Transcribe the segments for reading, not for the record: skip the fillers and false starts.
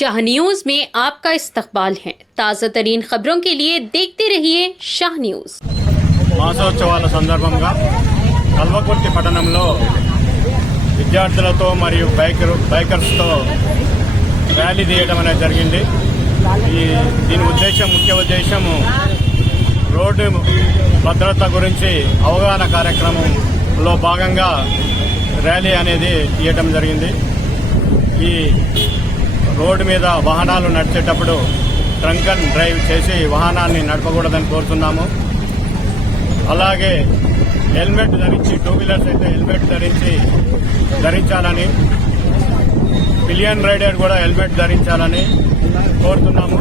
Shah news में आपका इस्तकबाल है। ताज़ा तरीन खबरों के लिए देखते रहिए शाह न्यूज। మాసోత్సవాల సందర్భంగా కల్వకుర్తి పట్టణంలో విద్యార్థులతో మరియు బైకర్స్తో ర్యాలీ తీయడం అనేది జరిగింది. దీని ముఖ్య ఉద్దేశము రోడ్డు భద్రత గురించి అవగాహన కార్యక్రమంలో భాగంగా ర్యాలీ అనేది తీయడం జరిగింది. ఈ రోడ్డు మీద వాహనాలు నడిచేటప్పుడు డ్రంక్ అండ్ డ్రైవ్ చేసి వాహనాన్ని నడపకూడదని కోరుతున్నాము. అలాగే హెల్మెట్ ధరించి, టూ వీలర్స్ అయితే హెల్మెట్ ధరించాలని, పిలియన్ రైడర్ కూడా హెల్మెట్ ధరించాలని కోరుతున్నాము.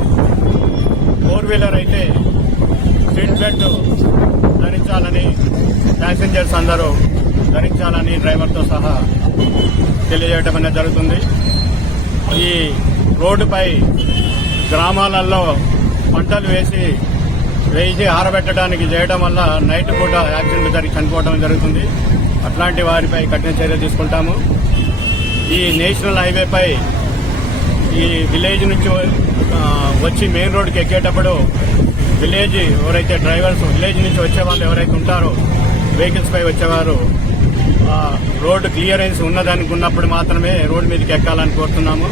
ఫోర్ వీలర్ అయితే సీట్ బెల్ట్ ధరించాలని, ప్యాసింజర్స్ అందరూ ధరించాలని డ్రైవర్తో సహా తెలియజేయడం అనేది జరుగుతుంది. ఈ రోడ్డుపై గ్రామాలలో పంటలు వేసి ఆరబెట్టడానికి చేయడం వల్ల నైట్ పూట యాక్సిడెంట్ జరిగి చనిపోవడం జరుగుతుంది. అట్లాంటి వారిపై కఠిన చర్య తీసుకుంటాము. ఈ నేషనల్ హైవేపై ఈ విలేజ్ నుంచి వచ్చి మెయిన్ రోడ్డుకి ఎక్కేటప్పుడు విలేజ్ ఎవరైతే డ్రైవర్స్ విలేజ్ నుంచి వచ్చే వాళ్ళు ఎవరైతే ఉంటారో వెహికల్స్ పై వచ్చేవారు రోడ్డు క్లియరెన్స్ ఉన్నదనుకున్నప్పుడు మాత్రమే రోడ్డు మీదకి ఎక్కాలని కోరుతున్నాము.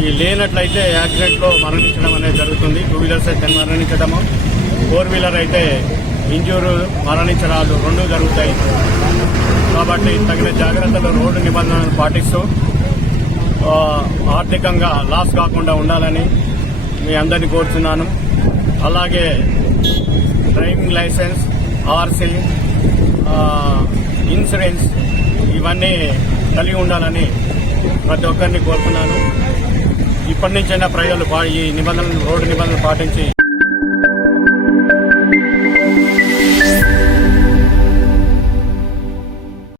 ఈ లేనట్లయితే యాక్సిడెంట్లో మరణించడం అనేది జరుగుతుంది. టూ వీలర్స్ అయితే మరణించడము, ఫోర్ వీలర్ అయితే ఇంజూరు మరణించడాలు రెండూ జరుగుతాయి. కాబట్టి తగిన జాగ్రత్తలు రోడ్డు నిబంధనలు పాటిస్తూ ఆర్థికంగా లాస్ కాకుండా ఉండాలని మీ అందరినీ కోరుతున్నాను. అలాగే డ్రైవింగ్ లైసెన్స్, ఆర్సీ, ఇన్సూరెన్స్ ఇవన్నీ కలిగి ఉండాలని ప్రతి ఒక్కరిని కోరుతున్నాను. ఇప్పటి నుంచైనా ప్రజలు ఈ రోడ్డు నిబంధనలు పాటించి